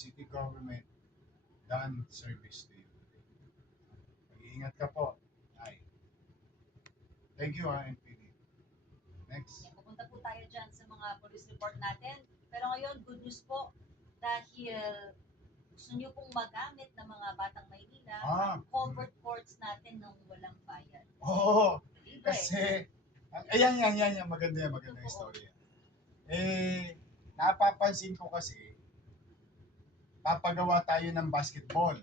city government done service to you today. Mag-iingat ka po. Ay, thank you NPD. Next. Yan, pupunta po tayo dyan sa mga police report natin. Pero ngayon, good news po, dahil gusto nyo pong magamit ng mga Batang Maynila, ang covered courts natin nung walang bayad. Oo, Libre. kasi, ayan, maganda yung istorya. Napapansin ko kasi, papagawa tayo ng basketball,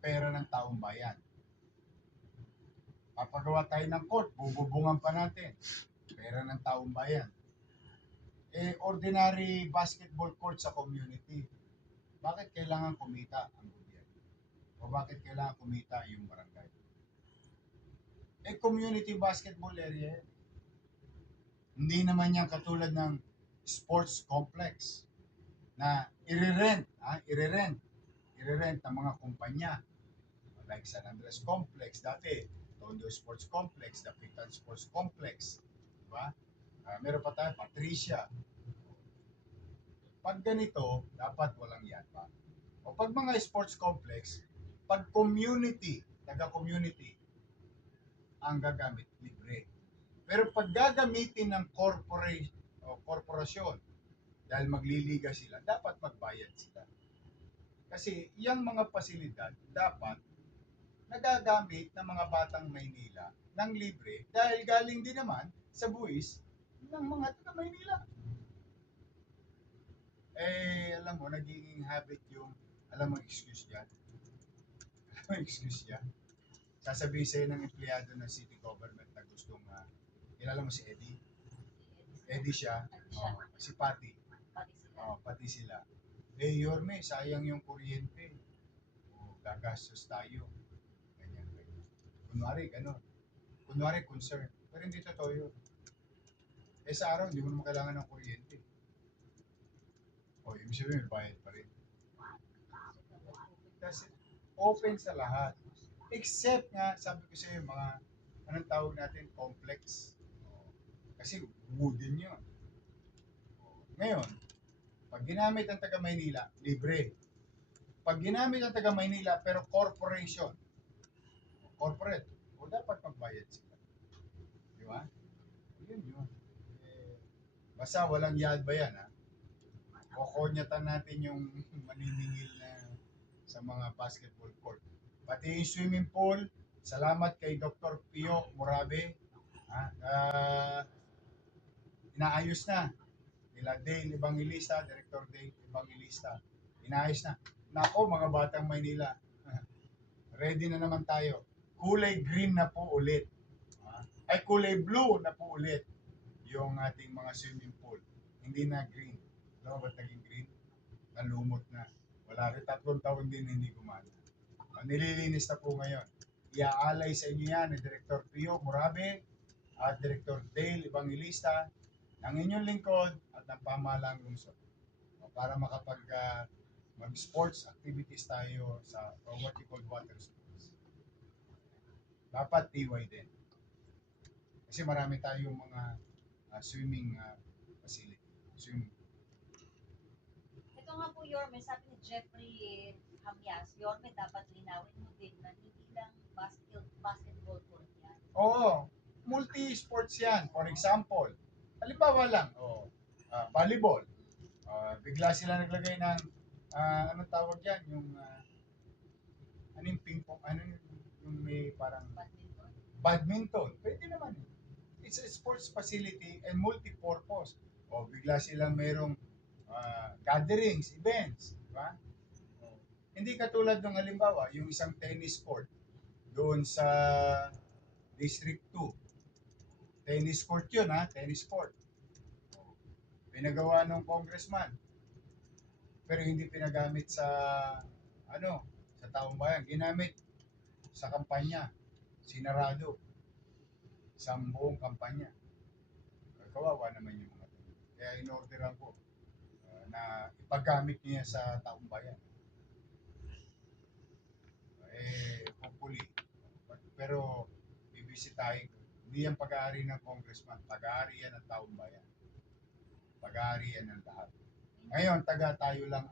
pera ng taong bayan. Papagawa tayo ng court, bububungan pa natin, pera ng taong bayan. Ordinary basketball court sa community, bakit kailangan kumita ang gobyerno? O bakit kailangan kumita yung barangay? Community basketball area, hindi naman yan katulad ng sports complex na i-rent ng mga kumpanya like San Andres Complex dati, Tondo Sports Complex, Dapitan Sports Complex, diba? Meron pa tayo, Patricia. Pag ganito, dapat walang yata. O pag mga sports complex, pag community, taga-community, ang gagamit, libre. Pero pag gagamitin ng korporasyon, dahil magliliga sila, dapat magbayad sila. Kasi yung mga pasilidad, dapat nagagamit ng mga Batang Maynila ng libre dahil galing din naman sa buwis ng mga taga Maynila. Alam mo, nagiging habit yung, alam mo, excuse yan. Sasabihin sa'yo ng empleyado ng city government na gustong, kilala mo si Eddie? Eddie siya, si Patty. Pati sila. Yorme, sayang yung kuryente. Gagastos tayo. Ganyan. Kunwari, concern. Pero hindi totoo yun. Sa araw, hindi mo naman kailangan ng kuryente. Ibig sabihin, may bayad pa rin. Kasi open sa lahat. Except nga, sabi ko sa iyo, mga, anong tawag natin, complex. Kasi wooden yun. Ngayon, pag ginamit ang taga Maynila, libre. Pag ginamit ang taga Maynila, pero corporate, o dapat magbayad sila. Di ba? Yun. Basta walang yad ba yan, ha? Kokonyatan natin yung maniningil na sa mga basketball court. Pati yung swimming pool, salamat kay Dr. Pio Morabe. Inaayos na. Nila Dale Evangelista, Director Dale Evangelista. Inaayos na. Nako, mga Batang Maynila, ready na naman tayo. Kulay green na po ulit. Kulay blue na po ulit yung ating mga swimming pool. Hindi na green. Alam mo ba't naging green? Nalumot na. Wala rin 3 taon din hindi gumana. Nililinis na po ngayon. Iaalay sa inyo yan ni Director Pio Morabe at Director Dale Evangelista ng inyong lingkod at ng pamahalang lungsod para mag-sports activities tayo sa what you call water sports. Dapat TY din. Kasi marami tayong mga swimming facility. Ito nga po, Yorme, sabi ni Jeffrey Hamyas, Yorme, dapat linawin mo din na hindi lang basketball court yan. Oo, multi-sports yan. For example, halimbawa lang, volleyball. Bigla sila naglagay ng, anong tawag yan, yung, ano yung ping pong, ano yung may parang, badminton. Pwede naman. It's a sports facility and multi-purpose. Bigla silang merong gatherings, events, di ba? Hindi katulad ng halimbawa, yung isang tennis court doon sa District 2. Tennis court yun, tennis court. Pinagawa ng congressman. Pero hindi pinagamit sa sa taong bayan. Ginamit sa kampanya. Sinarado. Sa buong kampanya. Kawawa naman yung mga tayo. Kaya in-orderan ko na ipagamit niya sa taong bayan. Hopefully. Pero bibisitahin ko. Hindi yan pag-aari ng congressman. Pag-aari yan ng taong bayan. Pag-aari yan ng lahat. Ngayon, tayo lang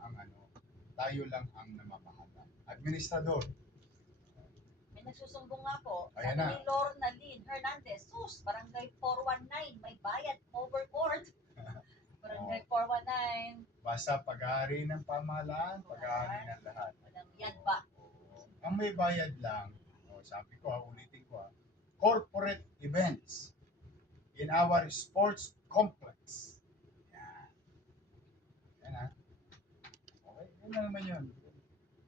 ang namamahala. Administrador. May nagsusumbong nga po. Ayan Sabi na. ni Lorna Lynn Hernandez, sus, barangay 419, may bayad, overcourt. Barangay 419. Basta pag-aari ng pamahalaan, pag-aari ng lahat. Yan ba? Ang may bayad lang, sabi ko, ulitin ko, corporate events in our sports complex. Yan. Yan ha. Okay, yun na naman yun.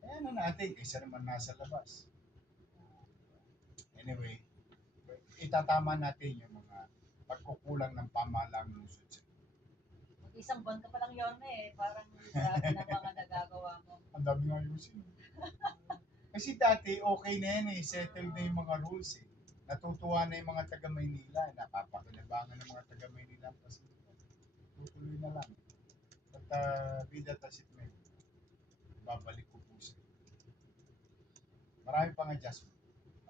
Ayan na natin, kaysa naman nasa labas. Anyway, itatama natin yung mga pagkukulang ng pamahalang lungsod sa Isang buwan ka pa lang, Yorme, eh. Parang dami ng mga nagagawa mo. ang dami nga ayusin. Kasi dati, okay na yan eh. Settled na yung mga rules eh. Natutuwa na yung mga taga-Maynila. Napapakinabangan ng mga taga-Maynila. Kasi tutuloy na lang. At bida tasit may babalik ko po sa marami pang adjustment.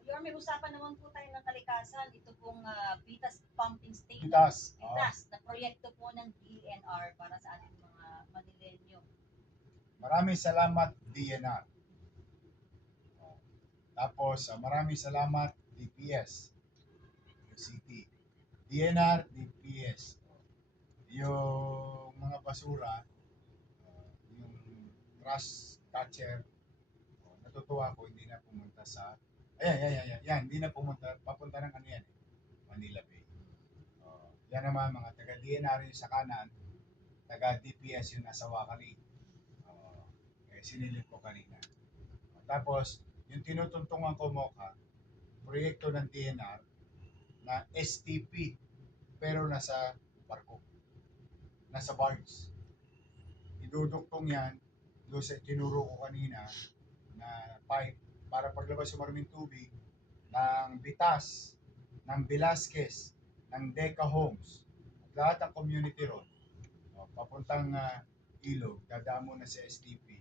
Yorme, usapan naman po tayo ng kalikasan. Ito pong Vitas Pumping Station. Vitas. Vitas, na proyekto po ng DNR para sa ating mga Manilenyo. Maraming salamat DNR. Tapos maraming salamat DPS. City. DNR, DPS. Yung mga basura, yung trash catcher, natutuwa ko hindi na pumunta sa yan, hindi na papunta ng ano yan, Manila Bay. Yan naman mga taga DNR yung sa kanan, taga DPS yung nasa Wakali. Sinilip ko kanina. Tapos, yung tinutuntungan ko Mocha, proyekto ng DNR na STP, pero nasa barko, nasa barge. Iduduktong yan, doon sa tinuro ko kanina, na pipe, para paglabas yung maraming tubig, ng Vitas, ng Velasquez, ng Deca Homes, at lahat ng community ron, papuntang ilog, dadamo na sa STP,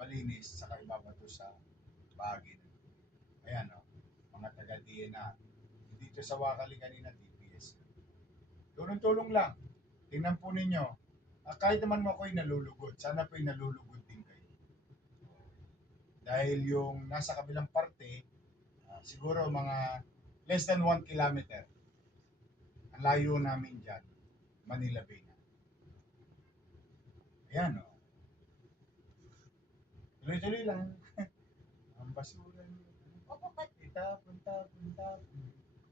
malinis, saka ibabato sa bahagi. Ayan mga taga-DNR. Dito sa Wakali kanina, DPS. Tulong-tulong lang. Tingnan po ninyo, kahit naman mo ako'y nalulugod, sana po'y nalulugod din kayo. Dahil yung nasa kabilang parte, siguro mga less than 1 kilometer, ang layo namin dyan, Manila Bay na. Ayan tuloy-tuloy lang. Ang basura niyo. Opo, but Punta.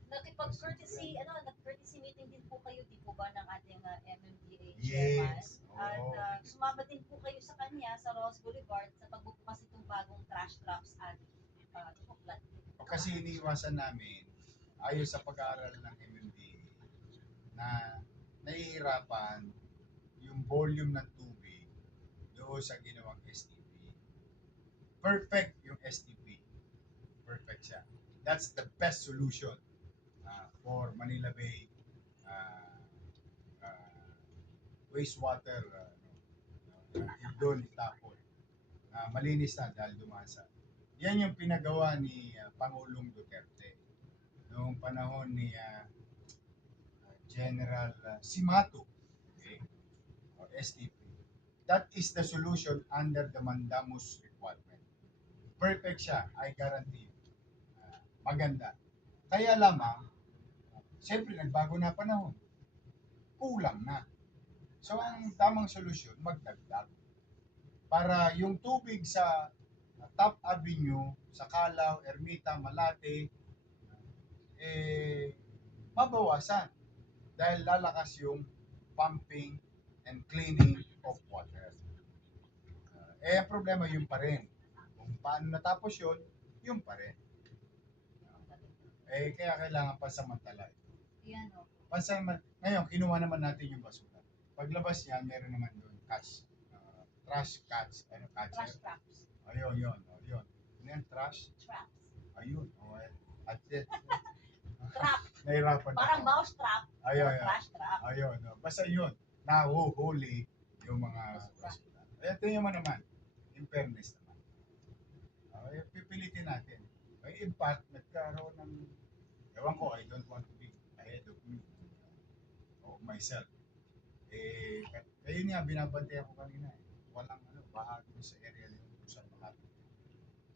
nakipag-courtesy, nag-courtesy meeting din po kayo, di po ba, ng ating MMDA chairman? Yes. At sumama din po kayo sa kanya sa Ross Boulevard sa pagbubukas itong bagong trash traps at flood. Kasi iniiwasan namin, ayon sa pag-aaral ng MMDA, na nahihirapan yung volume ng tubig doon sa ginawang STP. Perfect yung STP. Perfect siya. That's the best solution for Manila Bay wastewater doon itapon. Malinis na dahil dumasa. Yan yung pinagawa ni Pangulong Duterte noong panahon ni General Simato, okay, or STP. That is the solution under the Mandamus requirement. Perfect siya, I guarantee you. Maganda. Kaya lamang, siyempre nagbago na panahon. Kulang na. So ang tamang solusyon, magdagdag. Para yung tubig sa Top Avenue, sa Calao, Ermita, Malate, mabawasan. Dahil lalakas yung pumping and cleaning of water. Ang problema yun pa rin. Kung paano natapos yun, yun pa rin. Kaya kailangan pansamantala. Yan Ngayon, kinuha naman natin yung basura. Paglabas niya, meron naman doon trash catch, catcher. trash traps. Ayun. Ano yan, trash? Traps. Ayun. At Trap. nahirapan Parang ako. mouse trap. Ayun. Trash trap. Ayun. Basta yun, nahuhuli yung mga basura. Ito yung naman, in fairness naman. Pipilitin natin. In fact, nagkaroon ng, ewan ko, I don't want to be ahead of me, of myself. Ayun nga, binabantay ako kanina eh. Walang bahagi sa area na yun kung saan Makati.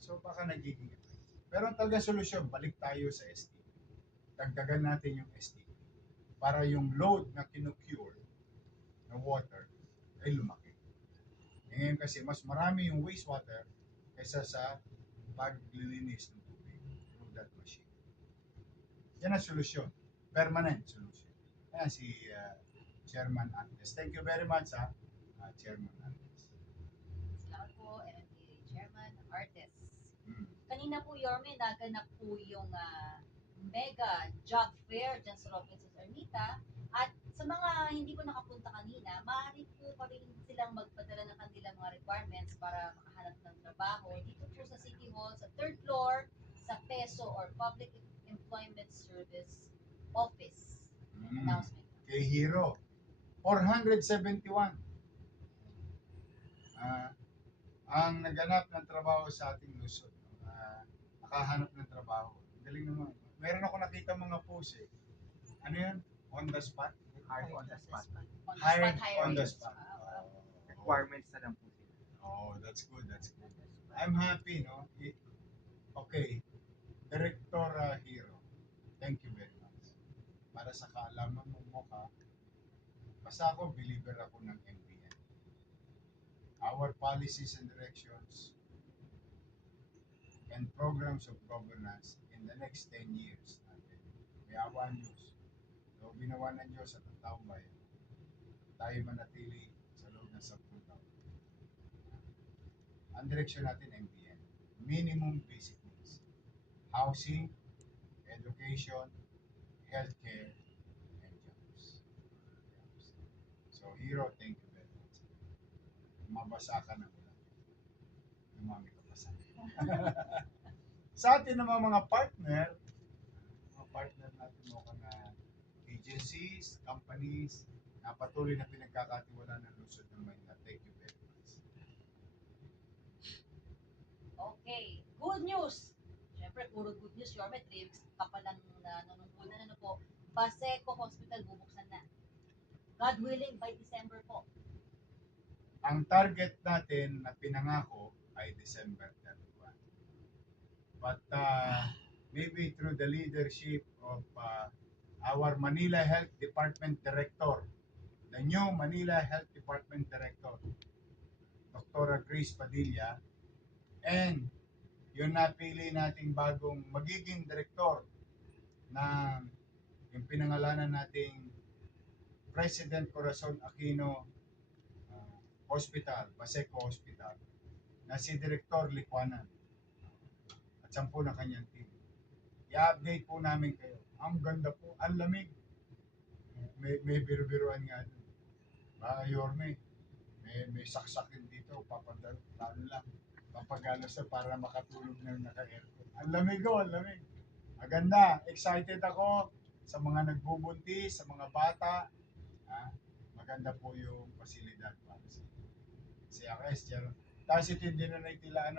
So baka nagiging ito. Pero ang talagang solusyon, balik tayo sa ST. Dagdagan natin yung ST para yung load na kinocure na water ay lumaki. Ngayon kasi mas marami yung wastewater kaysa sa paglilinis ng tubig through that machine. Yan ang solusyon. Permanent solution. Ayan si Chairman Andes. Thank you very much Chairman Andes. Salamat po, MMDA Chairman Artes. Hmm. Kanina po, Yorme, naganap po yung mega job fair dyan sa Robinsons Ermita. At sa mga hindi po nakapunta kanina, maaari po pa rin silang magpadala ng kanilang mga requirements para makahanap ng trabaho dito po sa City Hall, sa third floor, sa PESO or Public Employment Service Office. Announcement. Kay Hero, 471. Ang naganap ng trabaho sa ating Luzon, nakahanap ng trabaho. Galing naman. Meron ako nakita mga post eh. Ano yun? On the spot? Hired on the spot. Hired on the hiring. spot. Requirements na lang po sila. Oh, that's good. That's good. I'm happy, no? Okay. Director Hero, thank you very much. Para sa kaalaman mo ka, basta ako, believer ako ng MBN. Our policies and directions and programs of governance in the next 10 years natin. May awa ang Diyos. So, ginawa ng Diyos at ang taong bayan. Tayo manatili sa loob ng 10 taon. Ang direksyon natin, MBN. Minimum basic needs. Housing, education, healthcare, and jobs. So, Hero, thank you very much. Mabasa ka ng ulan. Lumami ka pa sa Sa atin naman mga partner natin mga agencies, companies, na patuloy na pinagkakatiwala ng lungsod ng Maynila. Thank you very much. Okay, good news. Siyempre, puro good news. Yorme, 3 weeks ka pa lang nanungkulan. Ano po? Baseco Hospital bubuksan na. God willing, by December po. Ang target natin na pinangako ay December 31. But maybe through the leadership of our Manila Health Department Director, the new Manila Health Department Director, Dr. Grace Padilla, and yung napili nating bagong magiging director ng yung pinangalanan nating President Corazon Aquino Hospital, Baseco Hospital, na si Director Liquanan at 10 na kanyang team. I-update po namin kayo. Ang ganda po, ang lamig. May biro-biroan nga doon. Yorme, may saksakin dito, papadalo lang. Papagalo sa para makatulog na naka-aircon. Ang lamig ang lamig. Maganda, excited ako sa mga nagbubuntis, sa mga bata. Maganda po yung pasilidad para sa si Ares. Tapos ito yung dinonate nila,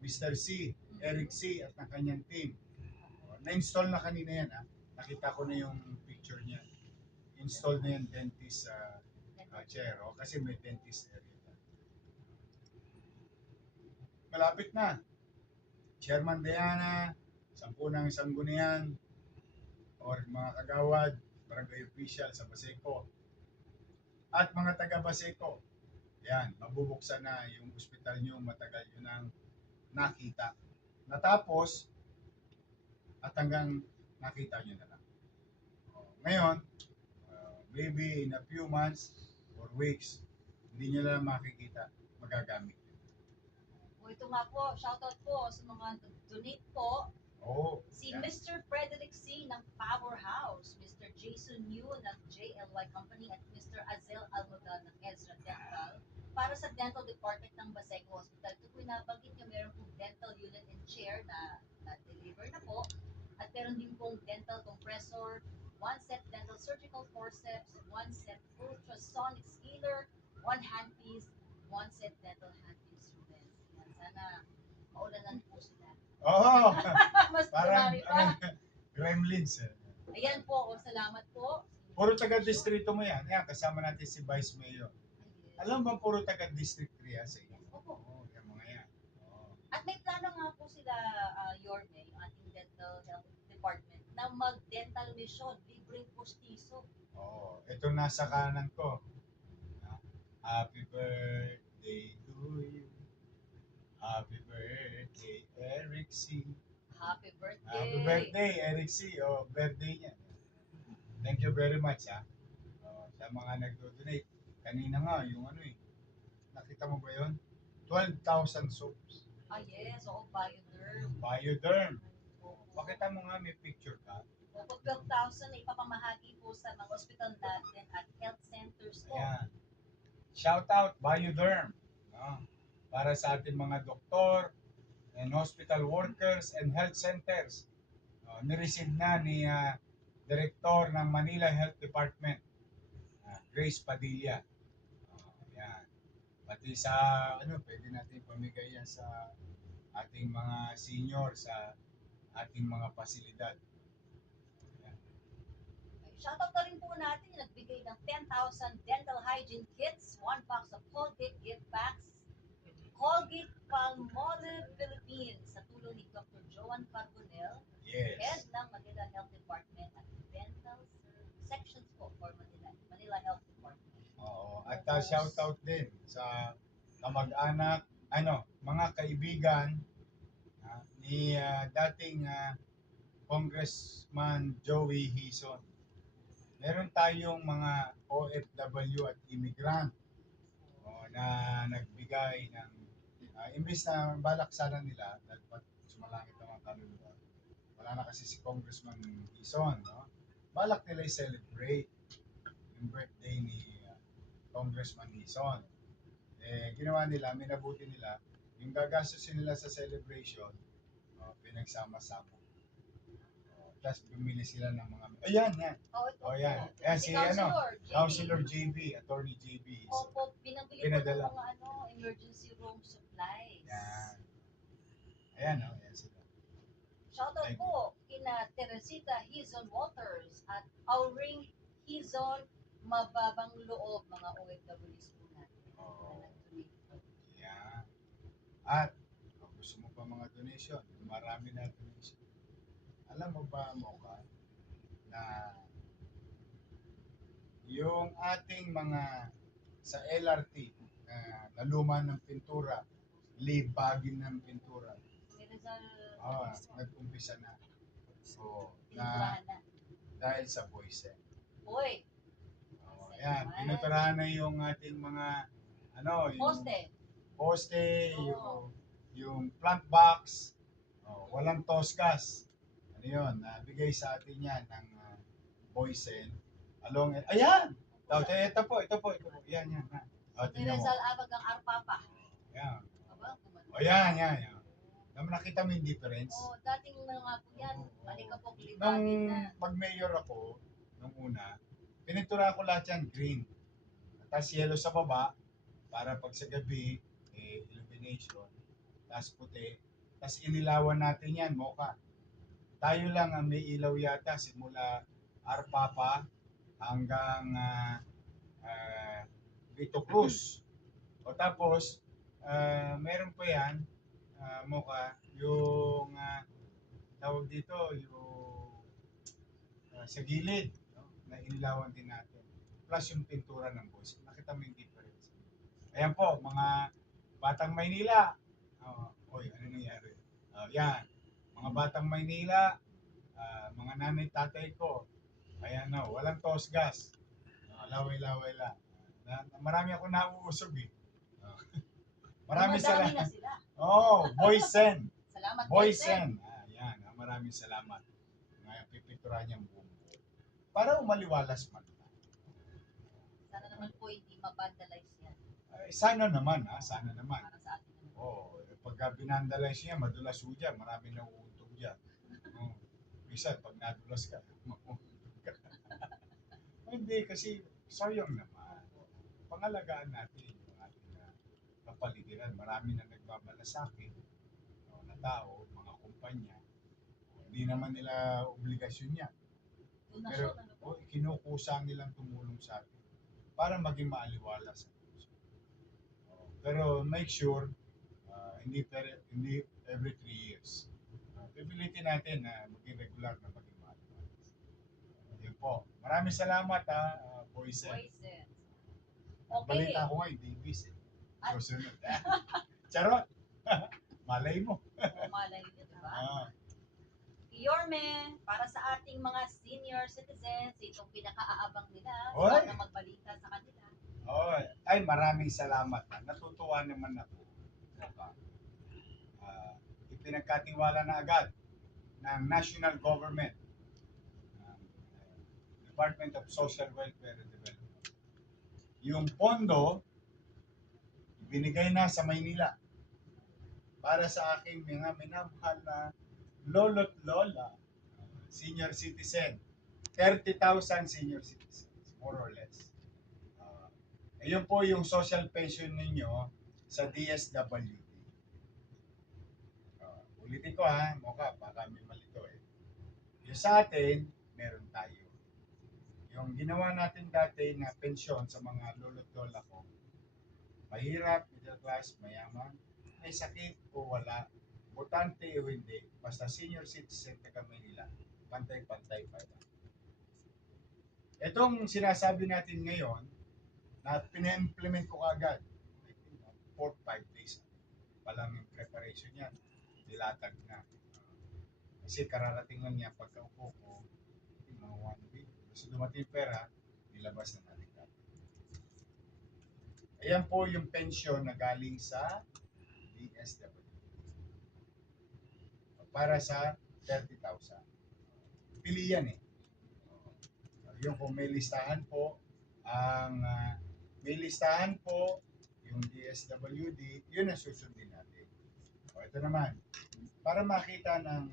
Mr. C, Eric C, at ng kanyang team. Na-install na kanina yan, Nakita ko na yung picture niya. Install na yung dentist chair, kasi may dentist area. Malapit na. Chairman Diana, 10 ng sanggunian, or mga kagawad, barangay official sa Baseco, at mga taga Baseco. Yan, mabubuksan na yung ospital nyo, matagal nyo nang nakita. Natapos, at hanggang nakita nyo na lang. Ngayon, maybe in a few months or weeks, hindi nyo lang makikita, magagamit. O ito nga po, shoutout po sa mga donate po. Si yan. Mr. Frederick C. ng Powerhouse, Mr. Jason Yu ng JLY Company, at Mr. Azel Almodan ng Ezra Dental para sa dental department ng Baseco Hospital. Ito po yung nabanggit nyo, meron pong dental unit and chair na deliver na po. At meron din pong dental compressor, 1 set dental surgical forceps, 1 set ultrasonic scaler, 1 handpiece, 1 set dental handpiece instrument. Yan, sana maulanan po sila. Mas Mas parang marami pa. gremlins. Ayan po, salamat po sa Puro taga-distrito mo yan. Yan, kasama natin si Vice Mayor. Alam mo puro taga-district 3 yan sa inyo? Opo. Oo, yung mga yan. Oo. At may plano nga po sila, Yorme, yung ating dental health department, na mag-dental mission, libreng postiso. Oo. Ito nasa kanan ko. Happy birthday to you. Happy birthday, Eric C. Happy birthday! Happy birthday, Eric C. Oh, birthday niya. Thank you very much, ha. Sa mga nagdo-donate. Kanina nga, yung ano eh. Nakita mo ba yun? 12,000 soaps. Ah, yes. Oo, Bioderm. Bioderm. Pakita mo nga, may picture ka. Opo, 12,000 na ipapamahagi po sa mga hospital natin at health centers po. Ayan. Shout out, Bioderm. No? Para sa ating mga doktor and hospital workers and health centers. Nireceive na ni Director ng Manila Health Department, Grace Padilla. Ayan. Pati sa, pwede natin pamigay yan sa ating mga senior sa ating mga pasilidad. Shoutout na rin po natin yung nagbigay ng 10,000 dental hygiene kits, 1 box of Colgate gift packs, Colgate Palmolive Philippines sa tulong ni Dr. Joan Carbonell, head Yes. ng Manila Health Department at dental sections po for Manila Health Department. Oo. At shout out din sa kamag-anak, mga kaibigan ni dating Congressman Joey Hison. Meron tayong mga OFW at immigrant na nagbigay ng imbis na balak sana nila dapat sumalangit ang mga kaluluwa. Wala na kasi si Congressman Hison, no? Balak nila i-celebrate yung birthday ni Congressman Hison. Ginawa nila, minabuti nila, yung gagastusin nila sa celebration, pinagsama-sama. Tapos bumili sila ng mga, ayan. Ito Yan. po. Ayan Si si Councilor JB, Attorney JB. Opo, pinabili po Pinadala. ng mga emergency room supplies. Yan. Ayan, yan sila. Shoutout Thank po kina Teresita Hizon Waters at Auring Hizon Mababang Loob, mga OFWs po natin. Oo. Na nag-donate po. Yan. At kung gusto mo pa mga donation, marami na donation. Alam mo ba, Mocha, na yung ating mga sa LRT na luma ng pintura, libagin ng pintura, May Rizal, nag-umpisa na. So, piniturahan na. dahil sa voice. Uy, Ayan, pinuturahan na yung ating mga yung poste. yung plant box, walang tosgas. Yun, bigay sa atin yan ng Boysen. Ayan! Ito po. Yan. May Rizal Abag ang Arpapa. Yan. Aba, kumano. Yan. Nakita mo yung difference? Dating mga po yan, malika po, Nung libagin na. pag-mayor ako, nung una, pinitura ko lahat yan green. Tapos yellow sa baba, para pag sa gabi, illumination. Tapos puti. Tapos inilawan natin yan, Mocha. Tayo lang ang may ilaw yata simula Arpapa hanggang Vito Cruz. O tapos, meron pa yan, Mocha, yung tawag dito, yung sa gilid, no? Na inilawan din natin. Plus yung pintura ng boys. Nakita mo yung difference. Ayan po, mga Batang Maynila. Ano nangyari? Yan. Mga Batang Maynila, mga nanay tatay ko, ayan walang tosgas. Laway-laway lang. Marami ako nauusog eh. Maraming Dumadami na salamat. sila. Boysen. Salamat, Boysen. Ayan, maraming salamat. Ngayon, pipinturahan niyang buong buo. Para umaliwalas man. Sana naman po hindi mabandalize yan Sana naman. Sana naman. para sa atin naman. Pagka binandalize niya, madulas ho dyan. Maraming nauuntog dyan. Minsan, pag nadulas ka, mauuntog ka. Hindi, kasi sayang naman. Pangalagaan natin yung ating kapaligiran. Marami na nagmamalasakit na tao, mga kumpanya. Hindi naman nila obligasyon yan. Pero Donasyon, ano po? kinukusa nilang tumulong sa atin para maging maaliwala sa puso. Pero make sure hindi every 3 years. Pipilitin natin na maging regular na maging maaliwala. Yun po. Maraming salamat Boysen. Voices. Balita Okay. ko nga, hindi busy. At- Susunod. Charot. Malay mo. Malay nyo, diba? Ah, Yorme, para sa ating mga senior citizens, itong pinaka-aabang nila, Oy! para magbalita sa kanila. ay, maraming salamat. Natutuwa naman ako. Ipinagkatiwala na agad ng national government, ng Department of Social Welfare and Development. Yung pondo, binigay na sa Maynila para sa aking mga minamahal na lolo't lola, senior citizen. 30,000 senior citizens, more or less. Ayun po yung social pension ninyo sa DSWD. Ulitin ko mukha, baka may malito eh. Yung sa atin, meron tayo. Yung ginawa natin dati na pensyon sa mga lolo't lola ko, mahirap, middle class, mayaman, may sakit o wala, botante o hindi, basta senior citizen taga Manila, pantay-pantay pa lang. Itong sinasabi natin ngayon, na pina-implement ko agad, 4-5 days palang yung preparation yan, nilatag na. Kasi kararating lang niya pagkaupo ko, mga 1 week. Kasi dumating pera, nilabas na natin dati. Ayan po yung pension na galing sa DSW. Para sa 30,000. Pili yan eh. Yung kung may listahan po, may listahan po yung DSWD, yun ang susundin natin. Ito naman, para makita ng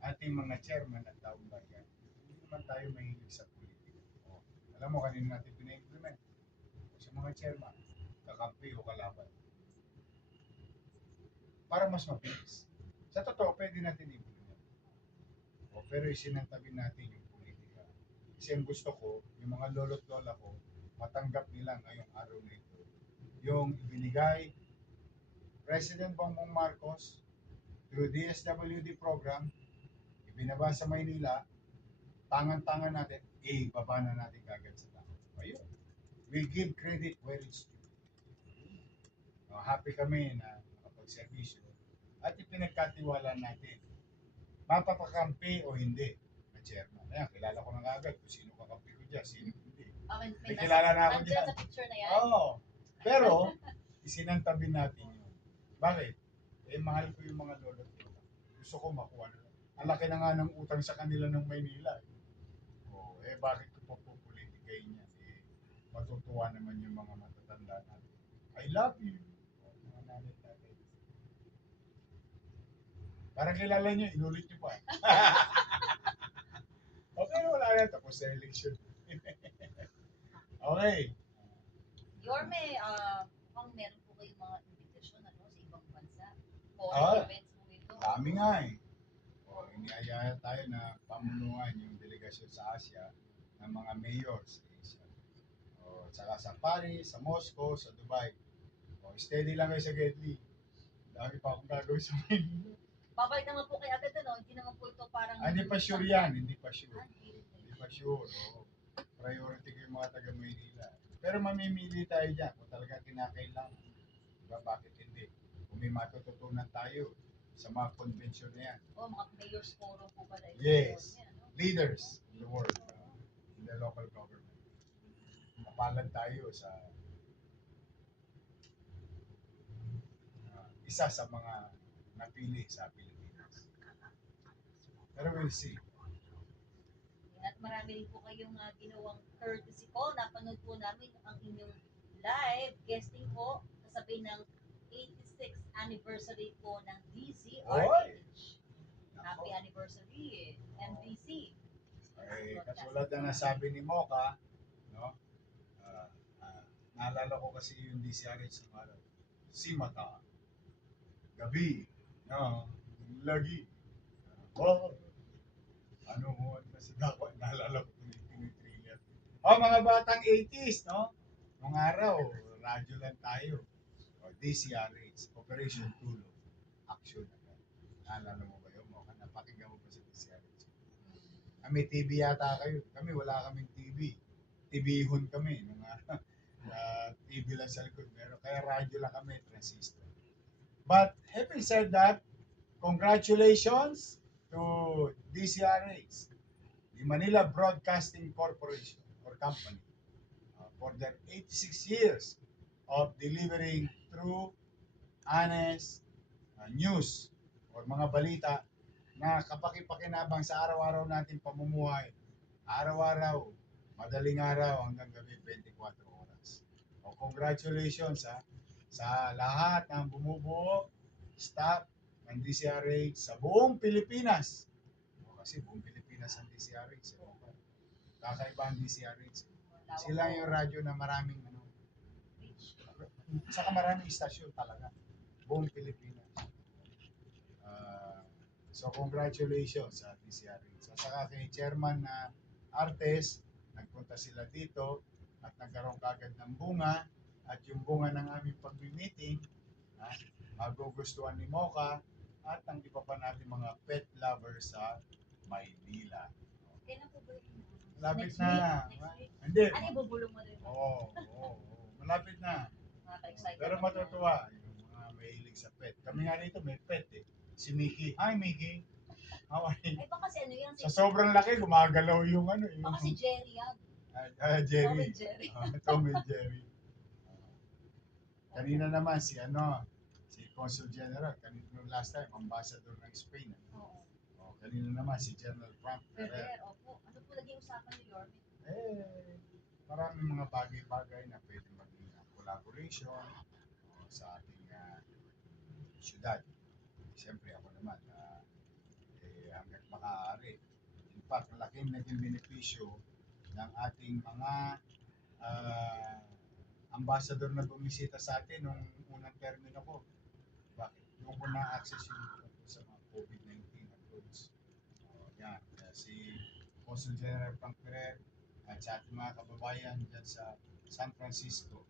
ating mga chairman at taong bayan, hindi naman tayo mahilig sa politika. Alam mo, kanina natin pina-implement. Sa mga chairman, kakampi o kalaban. Para mas mabilis. Sa totoo, pwede natin implement. Pero isinantabi natin yung politika. Kasi ang gusto ko, yung mga lolo't lola ko, matanggap nila ngayong araw na ito. Yung ibinigay President Bongbong Marcos through DSWD program, ibinaba sa Maynila, tangan-tangan natin, ibaba na natin kagad sa tao. Ayun. We give credit where it's due. Happy kami na nakapag-servisyo at ipinagkatiwala natin. Mapapakampi o hindi na chairman. Ayan, kilala ko na agad kung sino kakampi ko dyan, sino hindi. May kilala na ako nandyan dyan. sa picture na yan. Oo. Pero, isinantabi natin yun. Bakit? Mahal ko yung mga lolo ko. Gusto ko makuha na. Ang laki na nga ng utang sa kanila ng Maynila. Bakit ko pupupolitikayin yan? Matutuwa naman yung mga matatanda natin. I love you. Mga nanay natin. Parang kilala nyo, inulit nyo pa. Okay, wala na. Tapos sa election. Okay. Yorme, mukhang meron po kayong mga invitation sa ibang bansa. Ah. Foreign events po ito. Dami nga eh. Iniayaya tayo na pamunuan yung delegasyon sa Asia ng mga mayor sa Asia. Saka sa Paris, sa Moscow, sa Dubai. Steady lang kayo sa Gedli. Dami pa akong gagawin sa Manila. Babalik naman po kayo agad, hindi naman po ito parang... Hindi pa sure yan, hindi pa sure. Hindi Pa sure. Priority ko yung mga taga Maynila. Pero mamimili tayo dyan kung talaga kinakailangan. Diba, bakit hindi? Kung may matututunan tayo sa mga convention na yan. Mga mayor's forum po ba ito? Yes. Leaders in the world, in the local government. Napalad tayo sa isa sa mga napili sa Pilipinas. Pero we'll see. At marami rin po kayong ginawang courtesy call. Napanood po namin ang inyong live guesting po kasabi ng 86th anniversary po ng DZRH. Happy anniversary, MDC. Katulad na nasabi ni Mocha, no? Naalala ko kasi yung DZRH ng araw. Simata. Gabi. No? Lagi. Ano mo, kasi naalala ko yung thriller. Oh, mga batang 80s, no? Nung araw, radyo lang tayo. O, DCRH, Operation Tulog, Action. Naalala mo ba yun? Mukhang napakinggan mo ba sa DCRH? Kami TV yata kayo. Kami wala kaming TV. TV-hon kami. Nung TV lang sa likod. Pero kaya radyo lang kami, transistor. But having said that, congratulations to DCRH, the Manila Broadcasting Corporation or Company, for their 86 years of delivering true, honest news or mga balita na kapakipakinabang sa araw-araw natin pamumuhay. Araw-araw, madaling araw hanggang gabi 24 oras. O, congratulations sa lahat ng bumubuo, staff ng DCRH sa buong Pilipinas. O, kasi buong Pilipinas ang DCRH. Kakaiba ang DCRH. Sila yung radyo na maraming saka maraming istasyon talaga. Buong Pilipinas. So congratulations sa DCRH. At saka kay Chairman na Artes, nagpunta sila dito at nagkaroon kagad ng bunga at yung bunga ng aming pag-meeting, magugustuhan ni Mocha at ang iba pa natin mga pet lovers sa Maynila. Kailan po ba yun? Malapit Next na. week? Next week? Hindi. Ano, ibubulong mo din? Oo. Malapit na. Nakaka-excited. Pero matutuwa yung mga mahilig sa pet. Kami nga rito may pet eh. Si Mickey. Hi Mickey. How are you? Ay, baka si ano yan? Sa sobrang laki, gumagalaw yung ano. Yung, Baka si Jerry yan. Jerry. Tom and Jerry. Tom and Jerry. Kanina naman si Consul General. Kanina nung last time, ambassador ng Spain. Oo. Kanina naman si General Frank Ferrer. Ferrer, opo. Ano po naging usapan ni Yorme? Maraming mga bagay-bagay na pwede maging collaboration sa ating syudad. Siyempre ako naman, hanggat maaari. In fact, laking naging benepisyo ng ating mga ambassador na bumisita sa atin nung unang termino ko. Bakit? Doon ko na-access yung sa mga COVID-19 approach. Yan. Si Consul General Frank Ferrer at sa ating mga kababayan dyan sa San Francisco.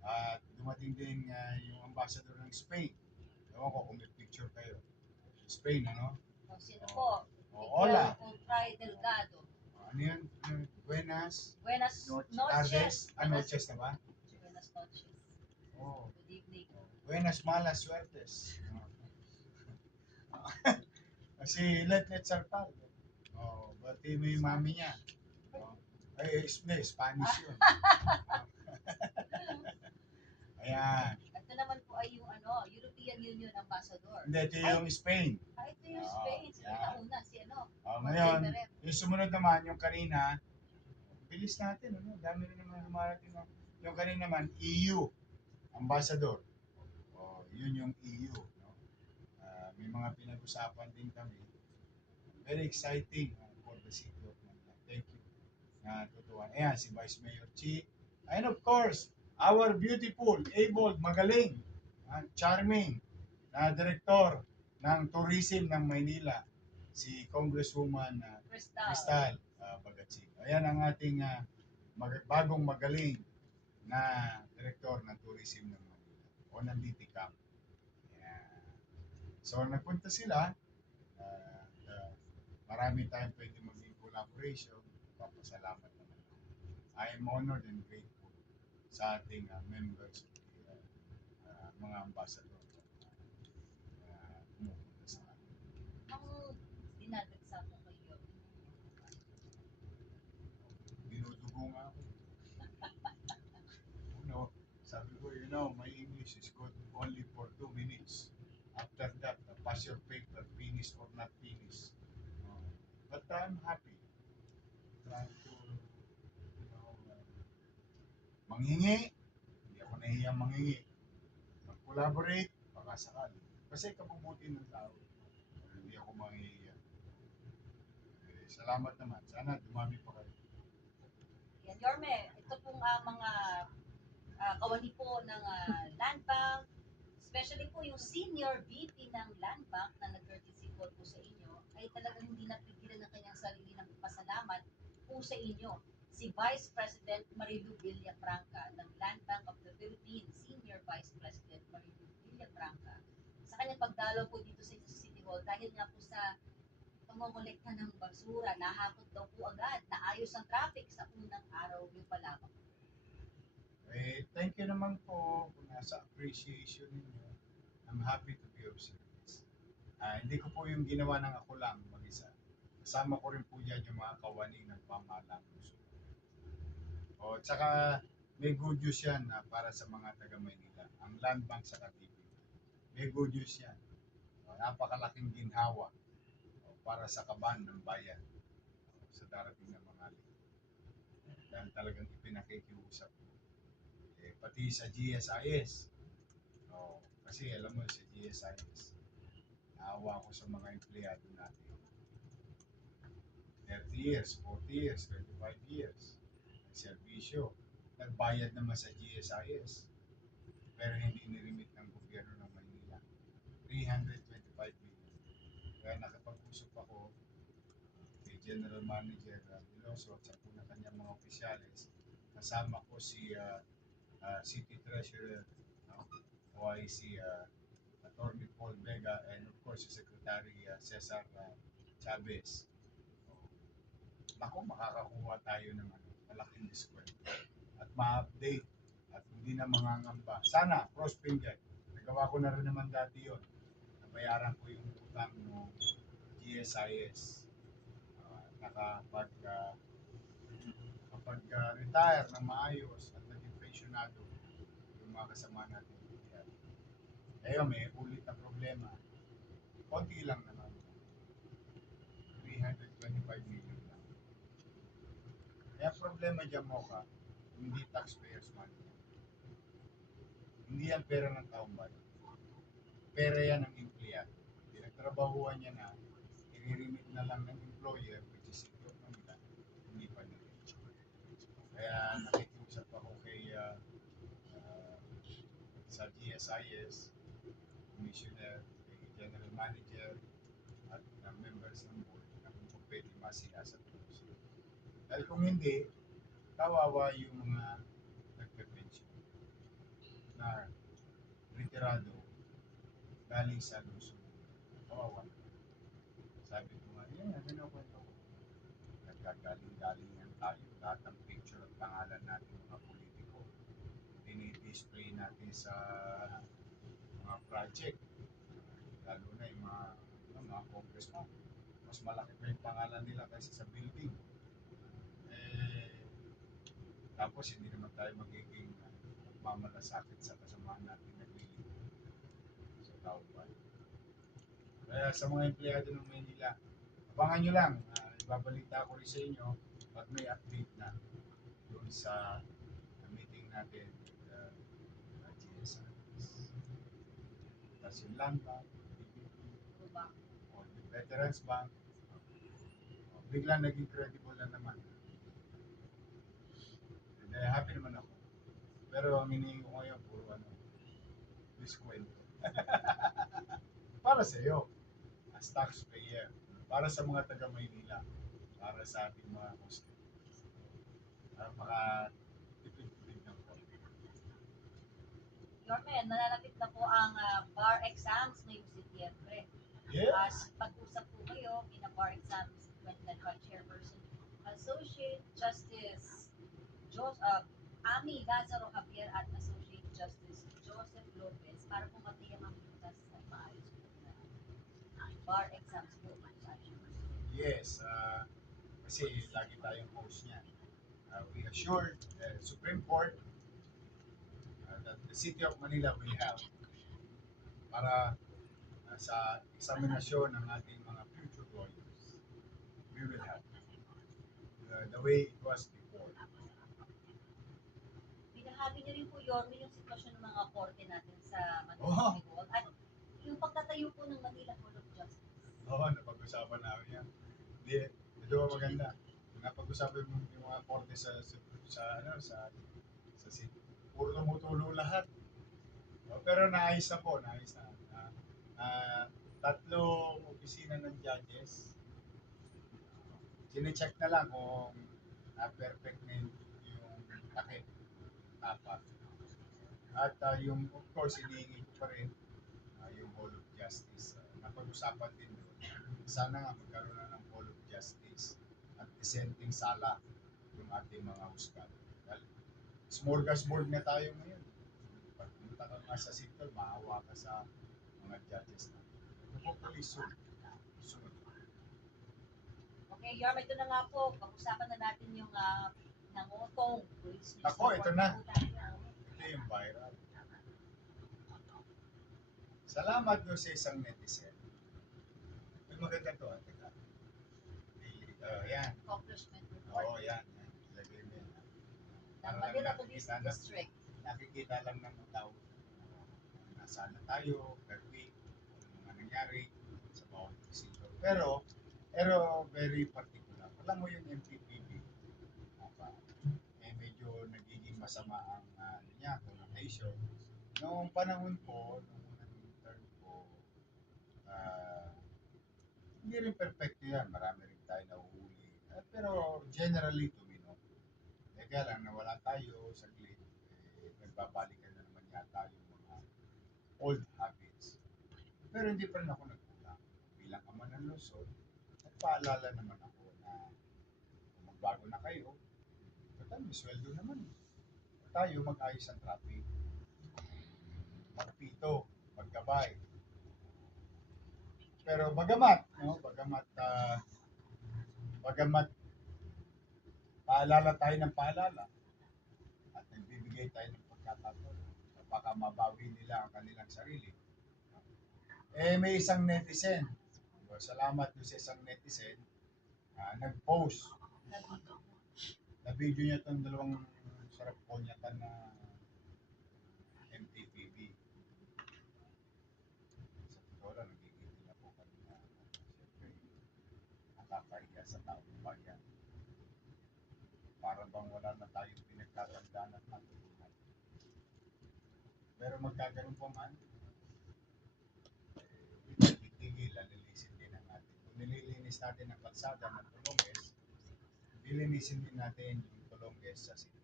At dumating din yung ambassador ng Spain. Ewan ko kung may picture kayo. Spain, ano? O, sino po? Hola. Ultray Delgado. Ano yun? Buenas Buenas tardes. noches. Noches na ba? Buenas noches. Oh. Good evening. Buenas malas suertes. Si Let Sarpal. Bati mo yung mami niya. Ay, Spanish yun. Ayan. Ito naman po ay yung European Union Ambassador. Hindi, ito yung Spain. Ito yung Spain. Sino yan. una? Si Ngayon, yung sumunod naman, yung kanina, bilis natin, dami na naman lumarating. Yung kanina naman, EU Ambassador. Yun yung EU. May mga pinag-usapan din kami. Very exciting for the city of Manila. Thank you. Natutuwa. Ayan, si Vice Mayor Chi. And of course, our beautiful, able, magaling, charming na director ng tourism ng Maynila, si Congresswoman Cristal Bagatsing. Ayan ang ating bagong magaling na director ng tourism ng Manila o ng DTCAM. So nagpunta sila, marami tayong pwede maging collaboration. Papasalamat naman. I am honored and grateful sa ating members, mga ambassador pumupunta sa atin. Ang dinadagsa po kayo. Dinudugo nga ako. Sabi ko, my English is good only for 2 minutes. After that, pass your paper, finish or not finish. But I'm happy. Trying to, manghingi. Hindi ako nahihiyang manghingi. Mag-collaborate, baka sakali. Kasi kabubuti ng tao. Hindi ako manghihiya. Salamat naman. Sana dumami pa kayo. Yan, Yorme, ito pong mga kawani po ng Land Bank, especially po yung senior VP ng Land Bank na nag-courtesy call po sa inyo, ay talagang hindi napigilan din ang kanyang sarili ng pasalamat po sa inyo. Si Vice President Marilu Villafranca ng Land Bank of the Philippines, Senior Vice President Marilu Villafranca, sa kanyang pagdalaw po dito sa inyo sa City Hall dahil nga po sa pangongolekta ng basura, nahakot daw po agad, naayos ang traffic sa unang araw niyo pa lamang. Thank you naman po kung nasa appreciation ninyo. I'm happy to be of service. Hindi ko po yung ginawa ng ako lang mag-isa. Kasama ko rin po dyan yung mga kawani ng pamahalang gusto. O, tsaka may good news yan para sa mga taga Maynila. Ang Land Bank sa Cavite. May good news yan. Napakalaking ginhawa para sa kaban ng bayan sa darating na mga linggo. Dahil talagang ipinakikiusap ko. Pati sa GSIS. Kasi alam mo sa GSIS, naawa ko sa mga empleyado natin. 30 years, 40 years, 25 years. Servisyo. Nagbayad naman sa GSIS. Pero hindi nirimit ng gobyerno ng Maynila. 325 million. Kaya nakapag-usap ako kay General Manager Veloso at sa na kanyang mga opisyalis. Kasama ko si City Treasurer, OIC, Attorney Paul Vega, and of course, si Secretary Cesar Chavez. Naku, makakakuha tayo ng malaking diskwento at ma-update at hindi na mangangamba. Sana, cross finger. Nagawa ko na rin naman dati yun. Nabayaran ko yung utang ng GSIS. Kapag-retire na maayos at naging pensionado yung mga kasama natin. Ngayon, may ulit na problema. Konti lang naman. 325 million lang. Kaya problema dyan mo ka, hindi taxpayers money. Hindi yan pera ng taong bayan. Pera yan ng empleyado. Pinagtrabahuan niya na, i-remit na lang ng employer, which is City of Manila, hindi pa nila. Kaya nakikiusap ako kay sa GSIS, Commissioner, kay General Manager, at members ng board na kung pwede masiyasat ko sila. Dahil kung hindi, kawawa yung mga nagpe-pension na retirado galing sa Luzon. Kawawa. Sabi ko nga, yan, kwento ko. Nagkagaling-galingan tayo. Lahat ng picture at pangalan natin mga politiko. Dinidisplay natin sa mga project. Lalo na yung mga congressman. Mas malaki pa yung pangalan nila kaysa sa building. Tapos hindi naman tayo magiging magmamalasakit sa kasamaan natin naglilingkod sa tao ba. Kaya sa mga empleyado ng Maynila, abangan nyo lang. Ibabalita ko rin sa inyo pag may update na doon sa meeting natin with GSIS. Tapos yung Land Bank, yung Veterans Bank, biglang naging credible na naman. Happy naman ako. Pero ang hinihingi ko ngayon, puro diskwento. Para sa iyo, as taxpayer, para sa mga taga Maynila, para sa ating mga customers. Para makatipid-tipid ng konti. Yorme, nalalapit na po ang bar exams ngayong Setyembre. Yes. Pag-usap po kayo, bar exams, National Chairperson, Associate Justice Ami Lazaro Javier at Associate Justice Joseph Lopez para po matiyang ang butas na maayos po na bar exams po. Yes. Kasi lagi tayong host niyan. We assured the Supreme Court that the City of Manila will have para sa eksaminasyon ng ating mga future lawyers. We will have the way it was before. Binahagi niyo rin po, Yorme, yung sitwasyon ng mga korte natin sa Manila City Hall at yung pagtatayo po ng Manila Hall of Justice. Oo, napag-usapan namin yan. Hindi, ito maganda. Napag-usapan mo yung mga korte sa city. Puro tumutulo lahat. Pero naayos na po, naayos na. Tatlong opisina ng judges, Sine-check na lang kung perfect na yung takip, tapat. At yung, of course, hinihingi ko pa rin yung Hall of Justice. Napag-usapan din doon. Sana nga magkaroon na ng Hall of Justice at dissenting sala yung ating mga husgad. Dahil smorgasbord na tayo ngayon. Pag pumunta ka nga sa sector, maawa ka sa mga judges na. Hopefully soon. Soon. Okay, Yorme, ito na nga po. Pag-usapan na natin yung nangutong police news. Ako, ito report na. po tayo. Ito yung viral. Salamat doon sa isang netizen. Ay, maganda to. Teka. Yan. Accomplishment report. Oo, yan. Ilagay mo yan. Ng Para Manila lang Police nakikita, District. nakikita lang ng tao nasaan na tayo, per week, ano mga nangyari sa bawat presinto. Pero very particular. Alam mo yung MPPB, medyo nagiging masama ang niya, connotation. Noong panahon ko, nung unang term ko, hindi rin perfecto yan. Marami rin tayo nahuhuli. Pero generally, tumino. Kaya lang, nawala tayo saglit. Nagbabalikan na naman yata yung mga old habits. Pero hindi pa rin ako nagkulang. Bilang ama ng Luzon, nagpaalala naman ako na kung magbago na kayo, total, may sweldo naman. Tayo mag-ayos ang traffic. Magpito, maggabay. Pero bagamat paalala tayo ng paalala at nagbibigay tayo ng pagkakataon na baka mabawi nila ang kanilang sarili. May isang netizen, salamat doon sa isang netizen, nag-post na video niya itong dalawang sarap po niya na MTPB. Sa totoo lang, nagiging na po kami na siyempre nakakahiya sa taong bayan. Para bang wala na tayong pinagkatandaan at natutunan. Pero magkaganon po man, titigil, lalinisin din ang atin. Kung nililinis natin ang kalsada ng Tulonges, lilinisin din natin yung Tulonges sa city.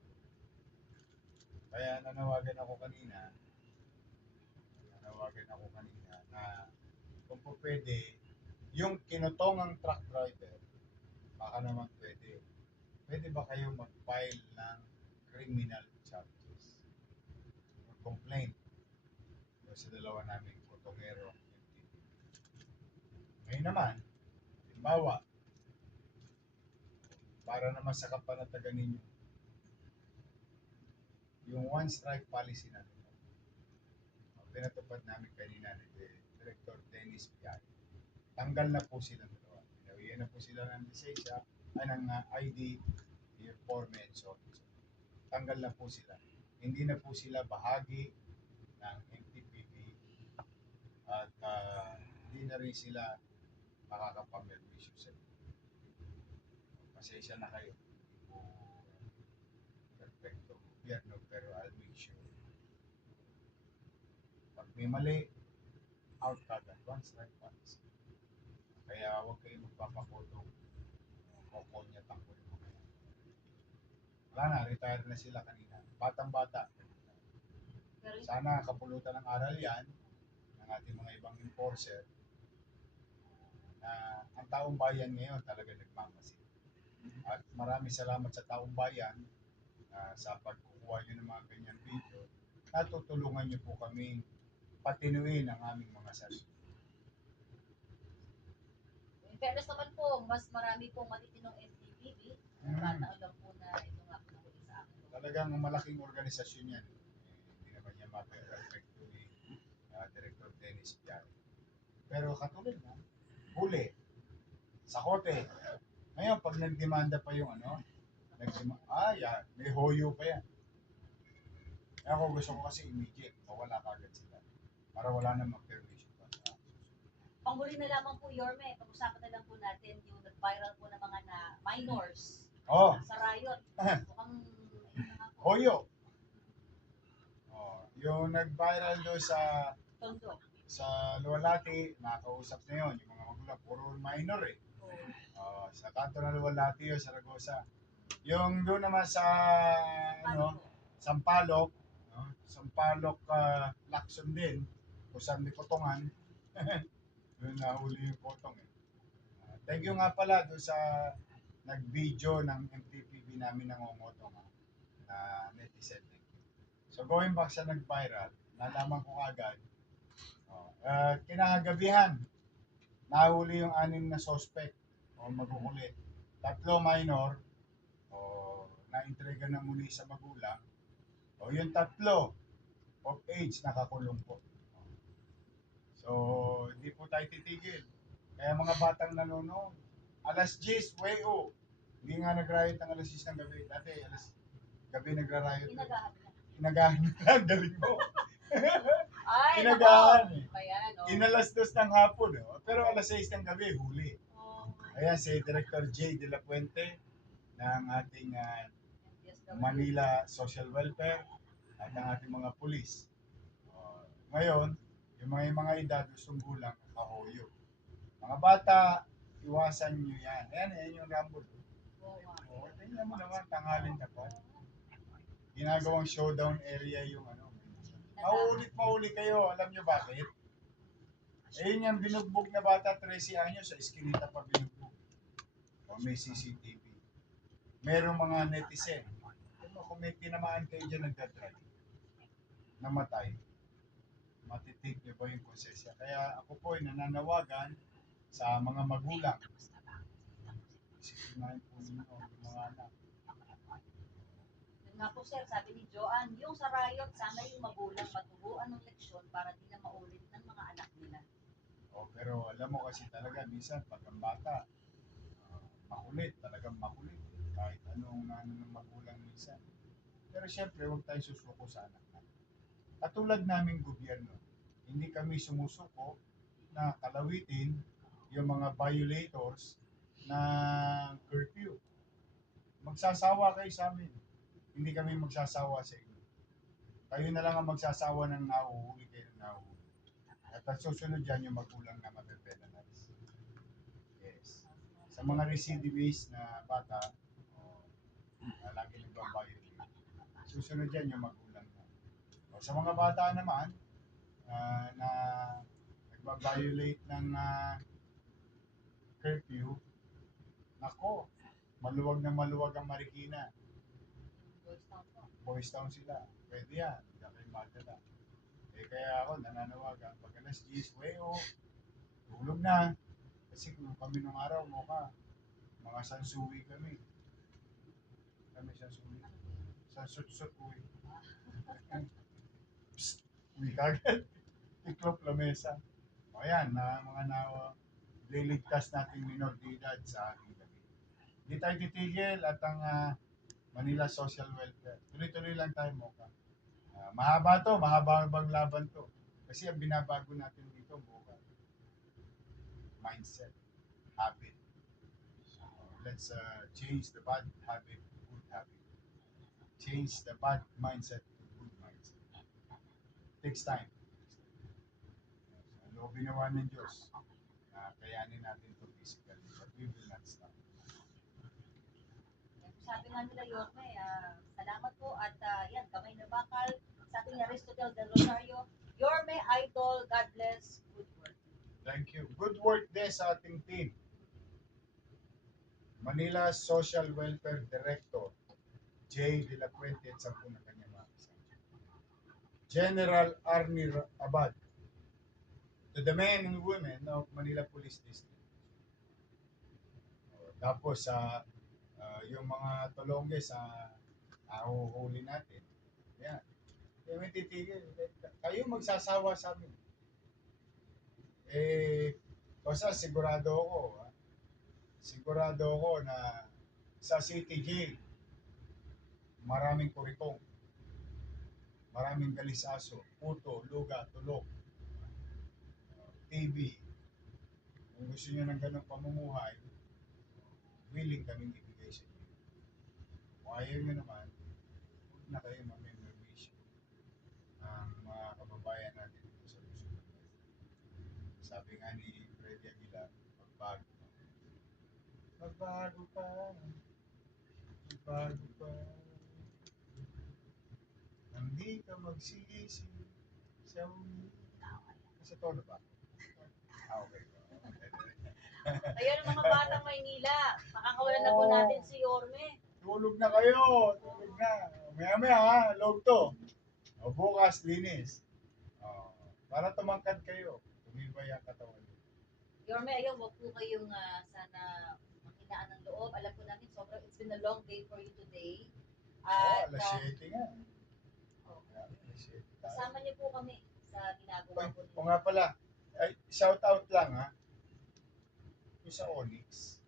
Kaya nanawagan ako kanina na kung po pwede, yung kinutongang truck driver, baka naman pwede ba kayo mag-file ng criminal charges or complaint sa dalawa naming kotongero MTV. Ngayon naman, halimbawa, para naman sa kapanatagan ninyo, yung one strike policy natin, pinatupad namin kanina ni Director Dennis Piay. Tanggal na po sila dalawa. Pinawian na po sila ng lisensya, ng ID, Year 4 mention. Tanggal na po sila. Hindi na po sila bahagi ng MTPB at hindi na rin sila makakapamerwisyo sa inyo. Pasensya na kayo. Hindi po perfecto gobyerno, pero I'll make sure. Pag may mali, out agad. One strike policy. Kaya huwag kayo magpapakotong kokonya tangko yung mga yan. Wala na, retire na sila kanina. Batang-bata. Pero Sana kapulutan ng aral yan ng ating mga ibang enforcer na ang taong bayan ngayon talaga nagmamasid. At maraming salamat sa taong bayan sa pagkukuha nyo ng mga ganyan video. Natutulungan nyo po kami patinuin ang aming mga sarili. in fairness naman po, mas marami pong matitinong MTPB. Tataon lang po na ito nga po nahuli sa akin. Talagang malaking organisasyon yan. Hindi naman niya ma-perfecto ni Director Dennis Piay. Pero katulad na, huli, sa korte. Ngayon, pag nagdemanda pa yung yan, may hoyo pa yan. Kaya ako gusto ko kasi immediate, mawala kagad sila. Para wala namang permission pa sa Panghuli na lamang po, Yorme, pag-usapan na lang po natin yung nag-viral po ng mga minors sa riot. Mukhang ito nga po, Hoyo. Yung nag-viral doon tondo. sa Luwalhati, nakausap na yun, yung mga magulang, puro minor eh. Sa kanto ng Luwalhati, Saragossa. Yung doon naman sa ano, Sampaloc, no? Sampaloc, Lacson din, kung saan may potongan. Doon nahuli yung potong eh. Thank you nga pala doon sa nag-video ng MTPB namin ng Ongotong na netizen. So going back sa nag-viral, nalaman ko agad, kinakagabihan, nahuli yung 6 na suspect o magukulit. 3 minor, o na-entrega na muli sa magulang, o yung 3 of age nakakulong po. So, hindi po tayo titigil. Kaya mga batang nanonood, alas 10, way o. Hindi nga nag-riot ng alas 10 ng gabi. Dati, alas gabi nagra-riot. Inagahan na. Inagahan na, galing mo. Ay, Inagahan nako. eh. Ayan, oh. Inalas 2 ng hapon, pero alas 6 ng gabi, huli. Oh, Ayan, si Director J. De La Puente ng ating MTSW. Manila Social Welfare at ang ating mga pulis. Ngayon, yung mga edad, gustong gulang, kahoyo. Mga bata, iwasan nyo yan. Ayan yung Rambo. Oo nga. Tingnan mo naman, tanghalin na pa. Ginagawang showdown area yung ano. Maulit kayo. Alam nyo bakit? Yun yung binugbog na bata, 13 anyos, sa iskinita pa binugbog. May CCTV. Merong mga netizen. Kung may tinamaan kayo dyan, nagdadrive. Namatay. Matitig nyo ba yung konsesya? Kaya ako po ay nananawagan sa mga magulang. Isipinahin po ninyo yung mga anak. Yun nga po sir, sabi ni Joanne, yung sa riot, sana yung magulang maturuan ng leksyon para di na maulit ng mga anak nila. Pero alam mo kasi talaga, minsan pag ang bata, makulit, talagang makulit. Kahit anong ng magulang minsan. Pero syempre, huwag tayo susuko sa anak natin. Katulad naming gobyerno, hindi kami sumusuko na kalawitin yung mga violators ng curfew. Magsasawa kayo sa amin. Hindi kami magsasawa sa inyo. Kayo na lang ang magsasawa ng nahuhuli kayo ng nahuhuli. At ang susunod dyan yung magulang na mape-penalize. Yes. Sa mga recidivist na bata, na lagi nagbabiolate, susunod dyan yung magulang na. Sa mga bata naman, na nagbabiolate ng curfew, nako, maluwag na maluwag ang Marikina. Boys Town sila. Pwede yan. Hindi kayo madala. Kaya ako nananawagan. Pag alas 10, tulog na. Kasi kung kami nung araw, mga sansuwi kami. Kami sansuwi. Sansut-sut uwi. Psst, uwi kagad. Tiklop lamesa. O yan, mga liligtas nating minor de edad sa ating gabi. Hindi tayo titigil at ang Manila Social Welfare. Tuloy-tuloy lang tayo Mocha. Mahabang laban to. Kasi ang binabago natin dito, Mocha, mindset, habit. Let's change the bad habit to good habit. Change the bad mindset to good mindset. Takes time. Ano ginawa ng Diyos? Kayanin natin to physically, but we will not stop. Sabi nga nila Yorme, salamat po at yan, kamay na bakal sa ating Aristotle del Rosario. Yorme, idol, God bless, good work. Thank you. Good work din sa ating team. Manila Social Welfare Director, J. De La Puente at 10 na kanyang mga kasama. General Arnie Abad, to the men and women of Manila Police District. Tapos yung mga tulongge sa nahuhuli natin. Yan. Kaya may titigil. Kayo magsasawa sa amin. Basta sigurado ako na sa City Jail, maraming kurikong, maraming galisaso, puto, luga, tulok, TV. Kung gusto nyo ng ganong pamumuhay, willing kaming ibigay sa inyo. Kung ayaw nyo naman, huwag na kayo mamemormission ang mga kababayan natin dito sa Luzon. Sabi nga ni Freddy Aguilar, magbago. bago pa. Bago pa. Hindi ka magsisi sa uli. Sa tono ba? Okay. Ayun ang mga batang Maynila. Makakawalan na po Oo. natin si Yorme. Tulog na kayo. Tulog na. Maya-maya ha. Log to. O, bukas, linis. O, para tumangkad kayo. Tumibay ang katawan. Yorme, ayun, wag po kayong sana makinaan ng loob. Alam po namin, sobrang, it's been a long day for you today. At Alas 7 nga. oh, Alas 7 tayo. kasama niyo po kami sa ginagawa po O nga pala, ay, shout out lang ha. Yung sa Onyx,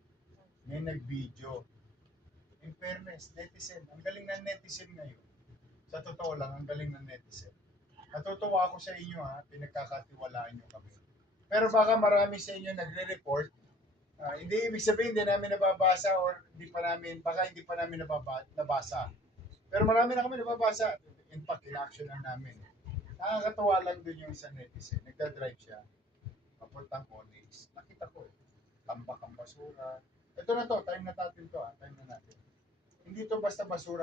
may nag-video. In fairness, netizen. Ang galing ng netizen ngayon. Sa totoo lang, ang galing ng netizen. Natutuwa ako sa inyo ha, pinagkakatiwalaan nyo kami. Pero baka marami sa inyo nagre-report. Hindi ibig sabihin hindi namin nababasa or baka hindi pa namin nabasa. Pero marami na kami nababasa. In fact, in-action lang namin. Nakakatuwa lang dun yung sa netizen. Nagda-drive siya. Papuntang Onyx. Nakita ko eh. Tambak ang basura. Ito na to, time na natin to ha. Time na natin. Hindi to basta basura.